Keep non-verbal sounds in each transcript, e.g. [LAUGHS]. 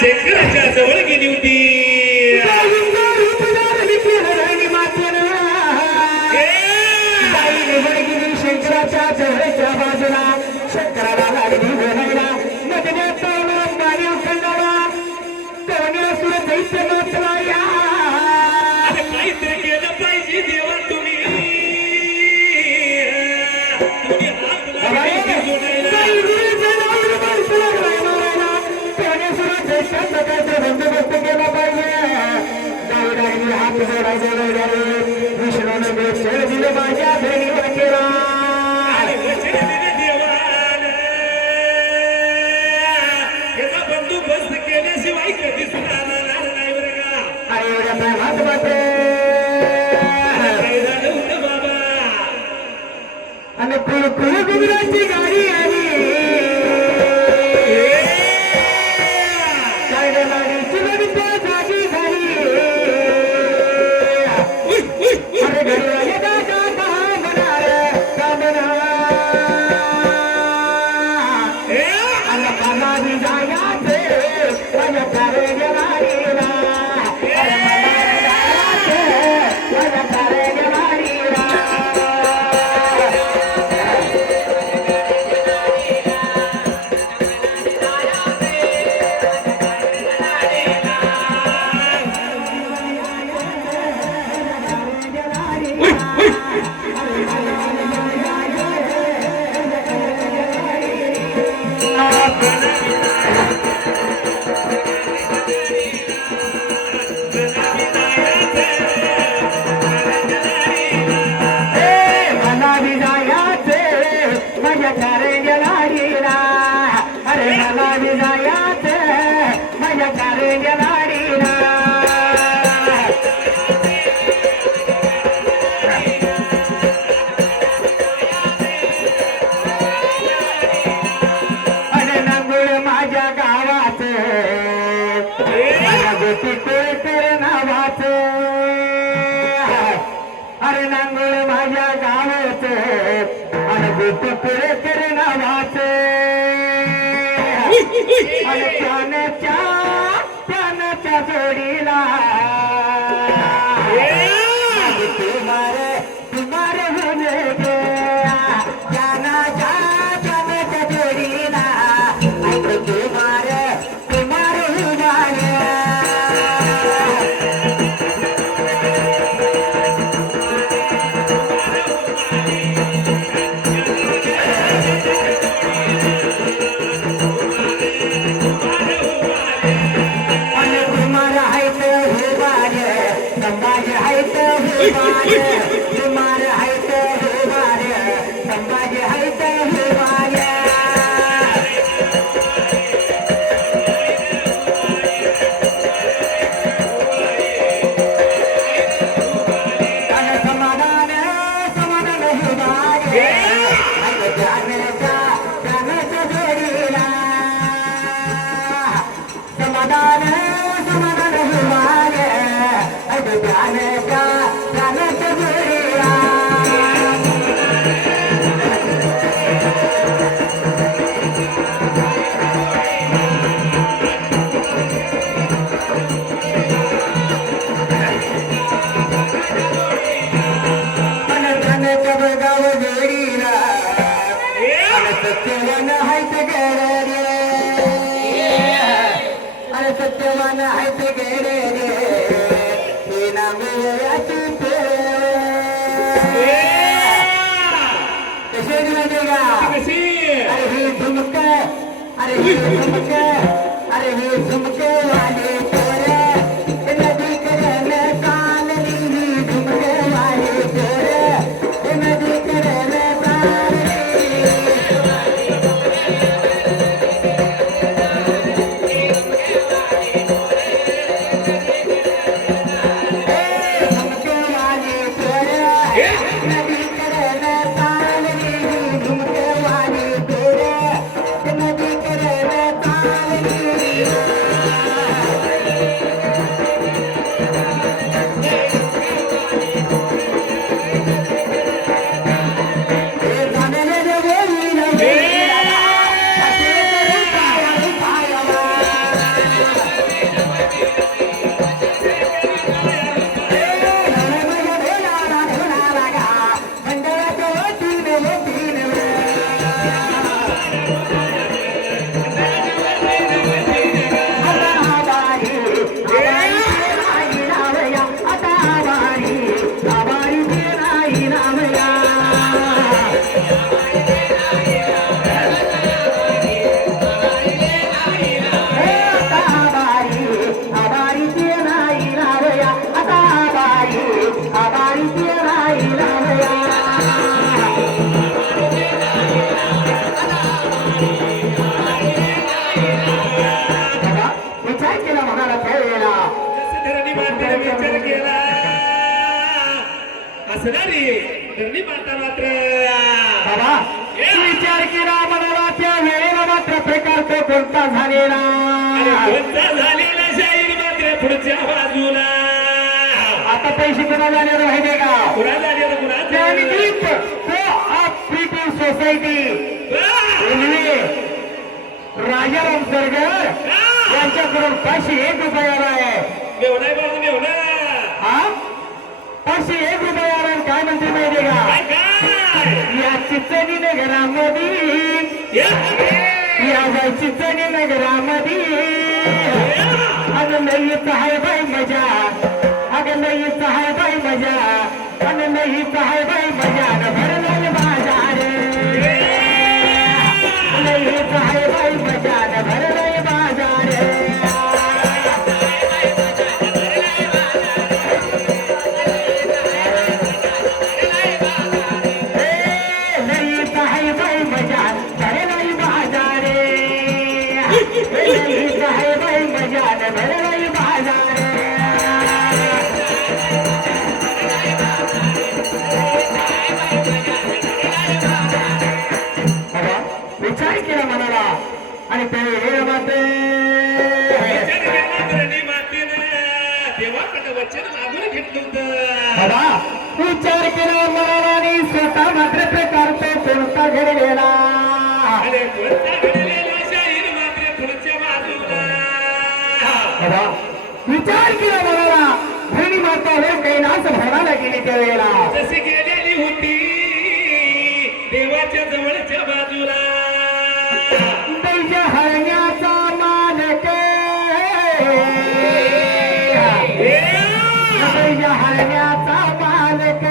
शेतकऱ्याच्या जवळ गेली होती. तुकडे तिरे नावाचे। [LAUGHS] आणि त्यानच्या त्यानच्या जोडीला verdade. सत्यवान हैत गेरे रे. अरे सत्यवान हैत गेरे रे. अरे हे झुमके. अरे हे झुमके. अरे हे झुमके. कोणता झालेला. कोणता झालेला शाहीर मात्र पुढच्या बाजूला. आता पैसे कुणा झाले राहिले का? कुणा झालेला कुणा त्यानिमित्त तो operative society railway Rajaram Sargar यांच्याकडून पाचशे एक रुपयाला आहे. मेवणार बाजू मेवणार हा? पाचशे एक रुपयाला आहे. काय म्हणते माहिती का? या चिचणी नगरामध्ये या या बाई चिचणी अगं लईच आहे बाई मजा. अगं लईच आहे बाई मजा. अगं लईच बाई मजा. भरलाय भरलं बाजार लईच आहे बाई मजा. न बाजार लईच आहे बाई मजा. केला मनाला. आणि स्वतः मात्र प्रकार तो कोणता घडलेला. बाबा विचार केला मनाला. धरणी माता वर कैलास भरायला गेली त्यावेळेला. जशी गेलेली होती देवाच्या जवळच्या बाजूला. हरण्याचा मालक हरण्याचा मालक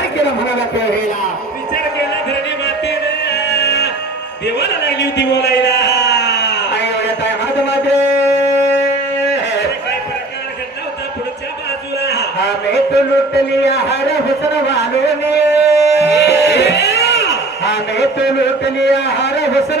विचार केला म्हणाला त्यावेळेला विचार केला धरणी मातेनं. देवाला लागली होती बोलायला. आई एवढ्या टायमात मात्र अरे काय प्रकार घडला होता पुढच्या बाजूला? हमें तो लुट लिया हर हुसन वालों ने हमें तो लूट लिया हर हुसन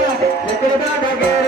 ಡಗಡಗೆ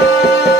जोडीला